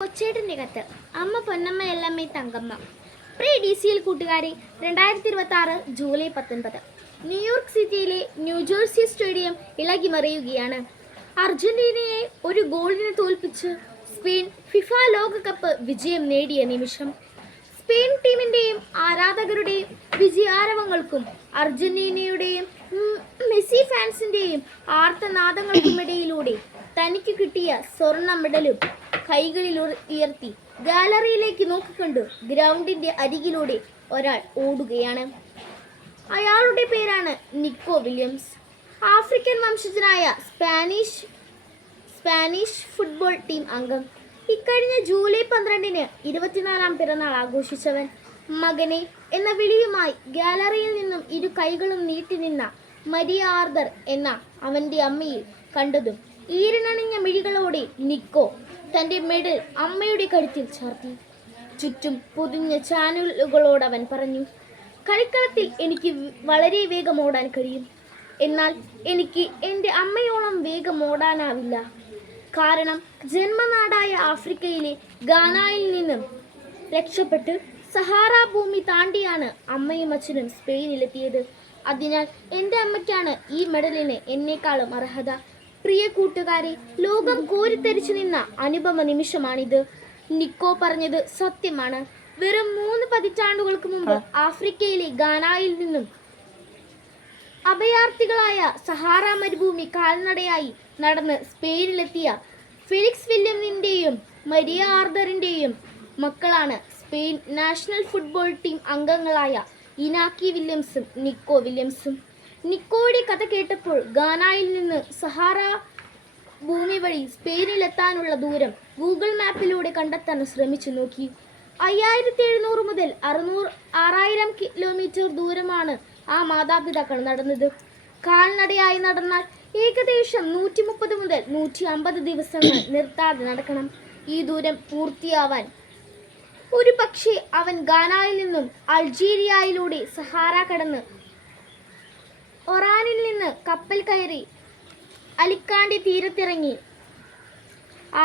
കൊച്ചേട്ടൻ്റെ കത്ത്. അമ്മ പൊന്നമ്മ എല്ലമ്മ തങ്കമ്മ. പ്രിയ DCL കൂട്ടുകാരെ, 2026 ജൂലൈ 19 ന്യൂയോർക്ക് സിറ്റിയിലെ ന്യൂജേഴ്സി സ്റ്റേഡിയം ഇളകി മറിയുകയാണ്. അർജന്റീനയെ ഒരു ഗോളിന് തോൽപ്പിച്ച് സ്പെയിൻ ഫിഫ ലോകകപ്പ് വിജയം നേടിയ നിമിഷം. സ്പെയിൻ ടീമിൻ്റെയും ആരാധകരുടെയും വിജയാരവങ്ങൾക്കും അർജന്റീനയുടെയും മെസ്സി ഫാൻസിൻ്റെയും ആർത്തനാദങ്ങൾക്കുമിടയിലൂടെ തനിക്ക് കിട്ടിയ സ്വർണ്ണ മെഡലും കൈകളിൽ ഉയർത്തി ഗാലറിയിലേക്ക് നോക്കിക്കൊണ്ട് ഗ്രൗണ്ടിന്റെ അരികിലൂടെ ഒരാൾ ഓടുകയാണ്. അയാളുടെ പേരാണ് നിക്കോ വില്യംസ്. ആഫ്രിക്കൻ വംശജനായ സ്പാനിഷ് ഫുട്ബോൾ ടീം അംഗം. ഇക്കഴിഞ്ഞ ജൂലൈ 12 24ാം പിറന്നാൾ ആഘോഷിച്ചവൻ. മകനെ എന്ന വിളിയുമായി ഗാലറിയിൽ നിന്നും ഇരു കൈകളും നീട്ടി നിന്ന മരിയ ആർതർ എന്ന അവന്റെ അമ്മയെ കണ്ടതും ഈരിനണിഞ്ഞ മിഴികളോടെ നിക്കോ തൻ്റെ മെഡൽ അമ്മയുടെ കഴുത്തിൽ ചാർത്തി. ചുറ്റും പൊതിഞ്ഞ ചാനലുകളോടവൻ പറഞ്ഞു, കളിക്കളത്തിൽ എനിക്ക് വളരെ വേഗം ഓടാൻ കഴിയും, എന്നാൽ എനിക്ക് എൻ്റെ അമ്മയോളം വേഗം ഓടാനാവില്ല. കാരണം ജന്മനാടായ ആഫ്രിക്കയിലെ ഗാനായിൽ നിന്നും രക്ഷപ്പെട്ട് സഹാറ ഭൂമി താണ്ടിയാണ് അമ്മയും അച്ഛനും സ്പെയിനിലെത്തിയത്. അതിനാൽ എൻ്റെ അമ്മയ്ക്കാണ് ഈ മെഡലിന് എന്നെക്കാളും അർഹത. പ്രിയ കൂട്ടുകാരെ, ലോകം കോരിത്തരിച്ചു നിന്ന അനുപമ നിമിഷമാണിത്. നിക്കോ പറഞ്ഞത് സത്യമാണ്. വെറും 3 പതിറ്റാണ്ടുകൾക്ക് മുമ്പ് ആഫ്രിക്കയിലെ ഗാനായിൽ നിന്നും അഭയാർത്ഥികളായ സഹാറ മരുഭൂമി കാൽനടയായി നടന്ന് സ്പെയിനിലെത്തിയ ഫെലിക്സ് വില്യമിൻ്റെയും മരിയ ആർതറിൻ്റെയും മക്കളാണ് സ്പെയിൻ നാഷണൽ ഫുട്ബോൾ ടീം അംഗങ്ങളായ ഇനാക്കി വില്യംസും നിക്കോ വില്യംസും. നിക്കോയുടെ കഥ കേട്ടപ്പോൾ ഗാനായിൽ നിന്ന് സഹാറ ഭൂമി വഴി സ്പെയിനിലെത്താനുള്ള ദൂരം ഗൂഗിൾ മാപ്പിലൂടെ കണ്ടെത്താൻ ശ്രമിച്ചു നോക്കി. 5700 മുതൽ 6000 കിലോമീറ്റർ ദൂരമാണ് ആ മാതാപിതാക്കൾ നടന്നത്. കാൽനടയായി നടന്നാൽ ഏകദേശം 130 മുതൽ 150 ദിവസങ്ങൾ നിർത്താതെ നടക്കണം. ഈ ദൂരം പൂർത്തിയാവാൻ ഒരു പക്ഷേ അവൻ ഗാനായിൽ നിന്നും അൾജീരിയയിലൂടെ സഹാറ കടന്ന് ഒറാനിൽ നിന്ന് കപ്പൽ കയറി അലിക്കാണ്ടി തീരത്തിറങ്ങി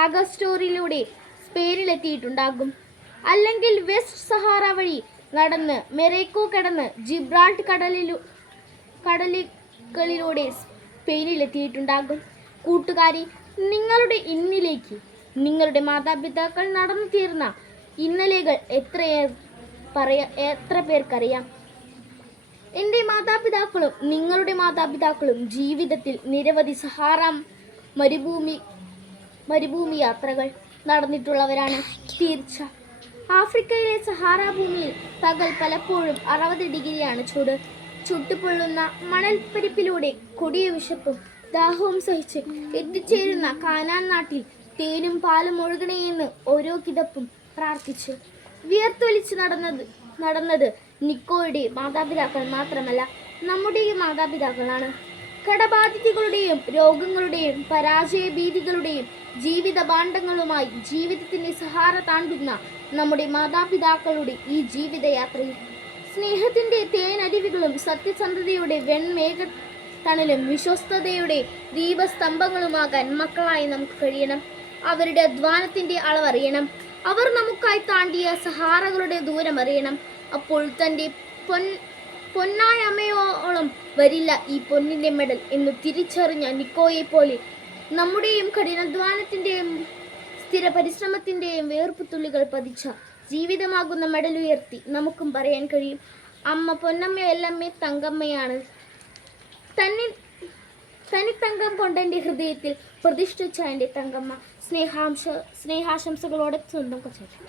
ആഗസ്റ്റോറിലൂടെ സ്പെയിനിലെത്തിയിട്ടുണ്ടാകും. അല്ലെങ്കിൽ വെസ്റ്റ് സഹാറ വഴി നടന്ന് മെറേക്കോ കടന്ന് ജിബ്രാൾട്ട് കടലുകളിലൂടെ സ്പെയിനിലെത്തിയിട്ടുണ്ടാകും. കൂട്ടുകാരി, നിങ്ങളുടെ ഇന്നിലേക്ക് നിങ്ങളുടെ മാതാപിതാക്കൾ നടന്നു തീർന്ന ഇന്നലെകൾ എത്ര പേർക്കറിയാം? എൻ്റെ മാതാപിതാക്കളും നിങ്ങളുടെ മാതാപിതാക്കളും ജീവിതത്തിൽ നിരവധി സഹാറ മരുഭൂമി യാത്രകൾ നടന്നിട്ടുള്ളവരാണ്. തീർച്ച. ആഫ്രിക്കയിലെ സഹാറ ഭൂമിയിൽ പകൽ പലപ്പോഴും 60 ഡിഗ്രിയാണ് ചൂട്. ചുട്ടുപൊള്ളുന്ന മണൽപ്പരിപ്പിലൂടെ കൊടിയ വിശപ്പും ദാഹവും സഹിച്ച് എത്തിച്ചേരുന്ന കാനാൻ നാട്ടിൽ തേനും പാലും ഒഴുകണേയെന്ന് ഓരോ കിതപ്പും പ്രാർത്ഥിച്ച് വിയർത്തൊലിച്ച് നടന്നത് നിക്കോയുടെ മാതാപിതാക്കൾ മാത്രമല്ല, നമ്മുടെയും മാതാപിതാക്കളാണ്. കടബാധിതകളുടെയും രോഗങ്ങളുടെയും പരാജയ ഭീതികളുടെയും ജീവിത ഭാണ്ഡങ്ങളുമായി ജീവിതത്തിന്റെ സഹാറ താണ്ടുന്ന നമ്മുടെ മാതാപിതാക്കളുടെ ഈ ജീവിതയാത്രയിൽ സ്നേഹത്തിന്റെ തേനരുവികളും സത്യസന്ധതയുടെ വെൺമേഘത്തണലും വിശ്വസ്തതയുടെ ദീപസ്തംഭങ്ങളുമാകാൻ മക്കളായി നമുക്ക് കഴിയണം. അവരുടെ അധ്വാനത്തിന്റെ അളവറിയണം. അവർ നമുക്കായി താണ്ടിയ സഹാറകളുടെ ദൂരം അറിയണം. അപ്പോൾ തൻ്റെ പൊന്നായ അമ്മയോളം വരില്ല ഈ പൊന്നിൻ്റെ മെഡൽ എന്ന് തിരിച്ചറിഞ്ഞ നിക്കോയെ പോലെ നമ്മുടെയും കഠിനാധ്വാനത്തിൻ്റെയും സ്ഥിര പരിശ്രമത്തിൻ്റെയും വേർപ്പുത്തുള്ളികൾ പതിച്ച ജീവിതമാകുന്ന മെഡൽ ഉയർത്തി നമുക്കും പറയാൻ കഴിയും, അമ്മ പൊന്നമ്മ എല്ലമ്മ തങ്കമ്മയാണ്. തനിത്തങ്കം കൊണ്ടെൻ്റെ ഹൃദയത്തിൽ പ്രതിഷ്ഠിച്ച എൻ്റെ തങ്കമ്മ. സ്നേഹാശംസകളോടെ സ്വന്തം കൊച്ചേട്ടൻ.